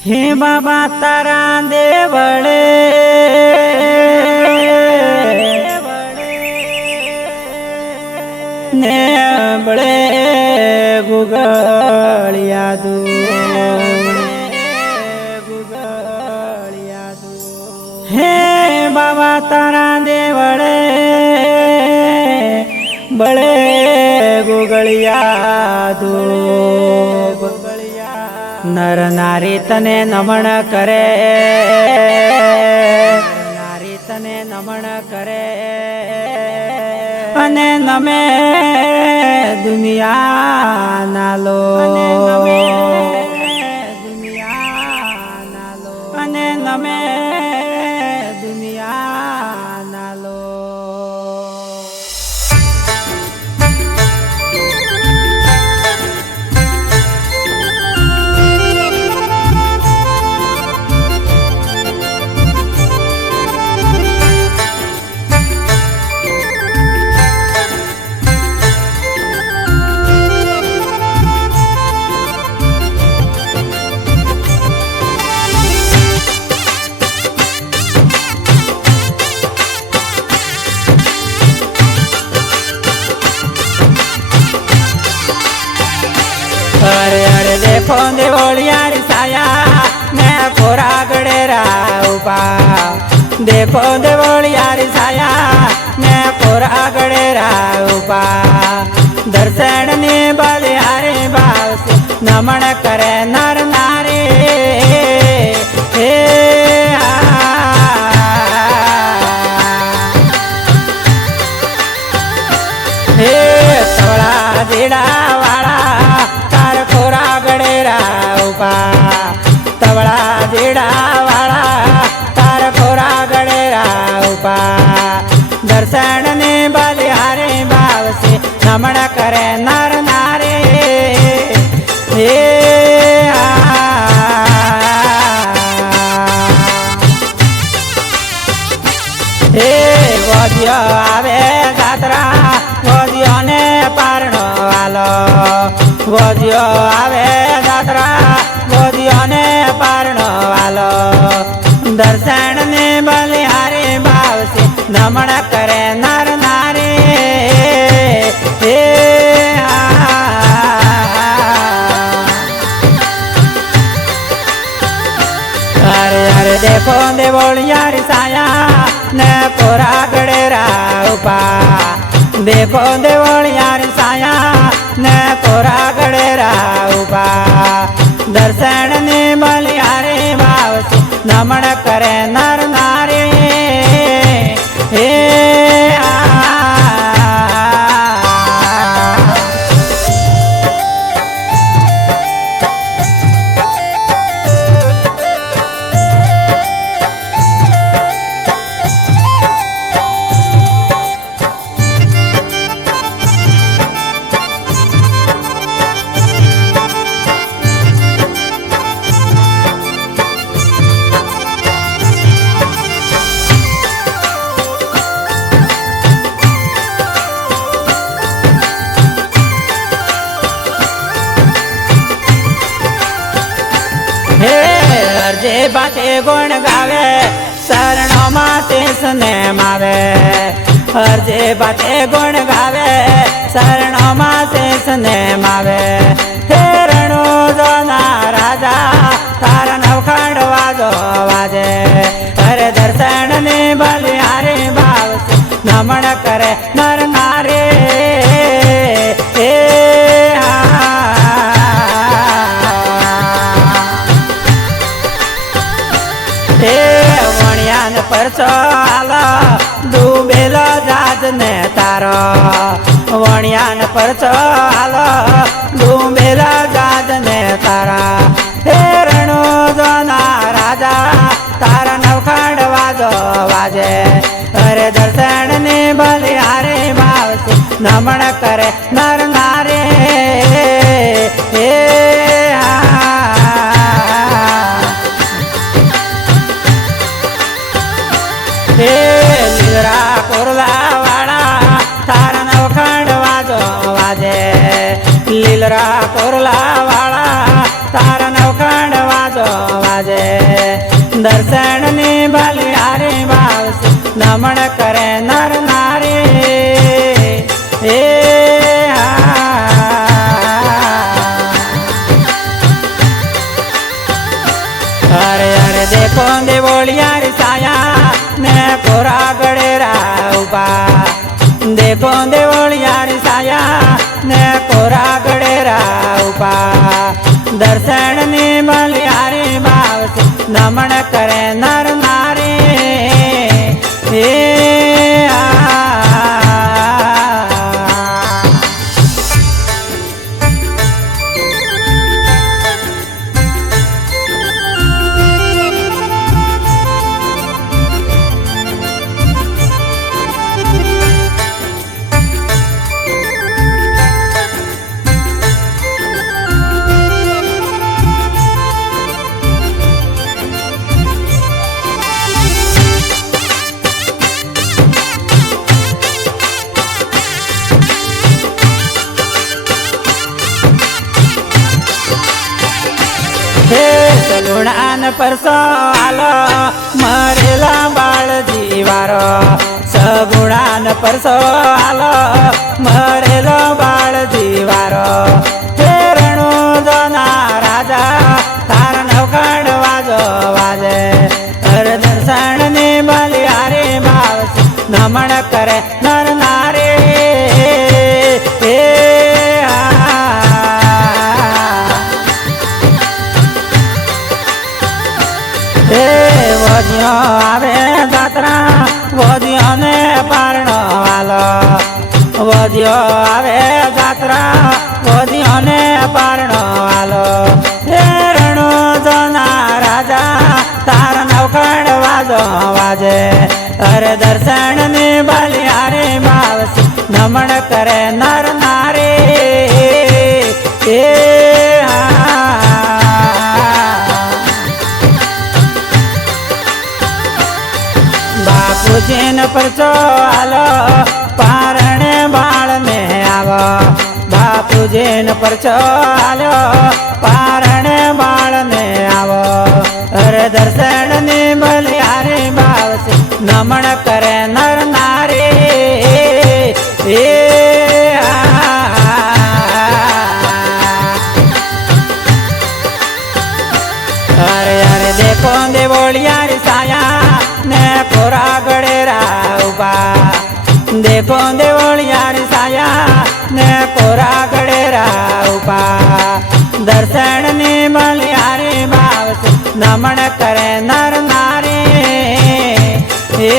હે બાબા તારા દેવળે ને બળે ગુગળિયા દુ હે બાબા તારા દેવળે બળે ગુગળિયા દુ નર નારી તને નમણ કરે નારી તને નમણ કરે અને નમે દુનિયા નાલો અને નમે દુનિયા નાલો अरे अरे देखो देवलियारी साया मैं कोरा गड़ेरा उपा देखो देवलियारी साया मैं कोरा गड़ेरा उपा दर्शन ने बलिहारे भाव से नमन करे नर नारी हे हे थोड़ा जीड़ा वाला तवड़ा जीड़ा वाला तार कोरा गड़ेरा उपा दर्शन ने बलिहारे भाव से नमन करे नर नारे हे हे गोदियो आवे जात्रा गोदियो ने पारणो वालो गोदियो आवे जात्रा गोदियो ने पारणो वालो दर्शन ने बलिहारे भाव से नमन करे नर नारी हे अरे अरे देखो देवलियारी साया ने कोरा गड़ेरा उपा देखो देवलियारी साया ने कोरा गड़ेरा उपा दर्शन ने बलिहारे भाव से नमन करे नर नारी हे अर्जे बाते गुण गावे शरणों माते सने मावे अर्जे बाते गुण गावे शरणों माते सने मावे हे रणो जोना राजा तारा नवखंड वाजो वाजे अरे दर्शन ने बलिहारे भाव से नमन करे नर नारे हे वणियान परचो आलो डूबेलो जाज ने तारो वणियान परचो आलो डूबेलो जाज ने तारा हे रणो जोना राजा तारा नवखंड वाजो वाजे अरे दर्शन ने बलिहारे भाव से नमन करे नर नारे हे लीलरा कोरला वाला तारा नवखंड वाजो वाजे लीलरा कोरला वाला तारा नवखंड वाजो वाजे નમણ કરે નર નારી એ અરે અરે દેખો દેવોળિયા રે સાયા ને કોરા ગળેરા ઉભા દેખો દેવોળિયા રે સાયા ને કોરા ગળેરા ઉભા દર્શન ની બલિયારી બાવસે નમણ કરે નર નારી એ સલુણાન પરસો આલો મરેલા બાળ જીવારો સગુણાન પરસો આલો મરેલો બાળ જીવારો હે રણુ જોના રાજા તાર નવખંડ વાજો વાજે હર દર્શન ની બલિયારી બાવસે નમણ કરે નર નારી વોધિયો આવે જાત્રા વોધિયો ને પારણો વાલો વોધિયો આવે જાત્રા વોધિયો ને પારણો વાલો હે રણુ જોના રાજા તાર નવખંડ વાજો વાજે અરે દર્શન ની બલિયારી બાવસે નમણ કરે નર નારી એ બાપુજીન પરચો આલો પારણે બાળ ને આવો બાપુજીન પરચો આલો પારણે બાળ ને આવો અરે દર્શન ની બલિયારી બાવસે નમણ કરે નર નારી એ અરે અરે દેખો દેવોળિયા રે સાયા ને કોરા ગળેરા ઉભા દેખો દેવોળિયા રે સાયા ને કોરા ગળેરા ઉભા દર્શન ની બલિયારી બાવસે નમણ કરે નર નારી એ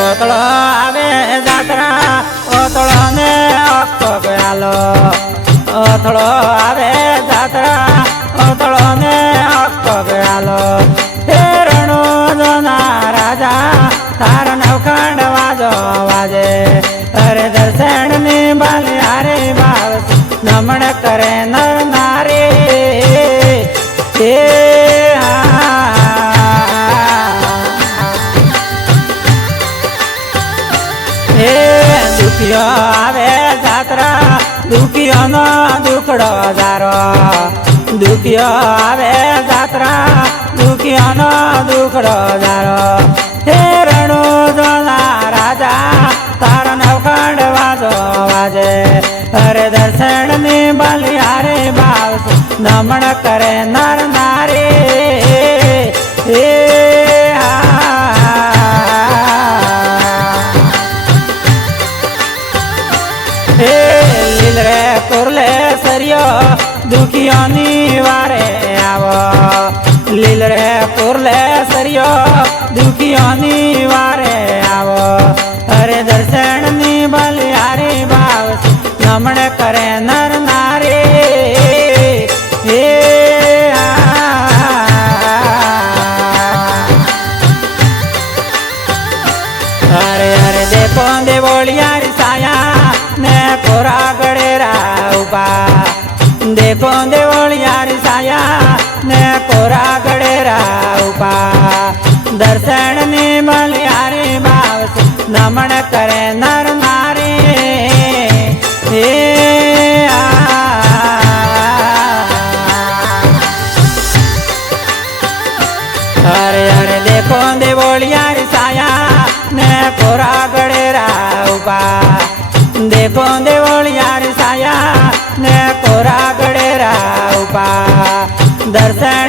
ઓતળો આવે જાત્રા ઓતળો ને અક્કો ગયાલો ઓતળો આવે જાત્રા ઓતળો ને અક્કો ગયાલો હે રણુ જોના રાજા તાર નવખંડ વાજો વાજે અરે દર્શન ની બલિયારી બાવસે નમણ કરે નર નારી એ દુખિયો આવે જાત્રા દુખિયો નો દુખડો જારો દુખિયો આવે જાત્રા દુખિયો નો દુખડો જારો હે રણુ જોના રાજા તાર નવખંડ વાજો વાજે અરે દર્શન ની બલિયારી બાવસે નમણ કરે નર નારી એ લીલ રે કોરલે સરિયો દુખિયાની વારે આવો લીલ રે કોરલે સરિયો દુખિયાની વારે આવો અરે દર્શન ની બલિયારી બાવસે નમણ કરે નર कोरा गडेरा उपा देखो देवळिया री साया ने कोरा गडेरा उपा दर्शन ने मलियारी भाव से नमन करे नर नारी हे अरे अरे देखो देवोलिया री साया ने कोरा गडेरा उपा देखो देवोलिया री साया ने कोरा गडेरा उपा दर्शन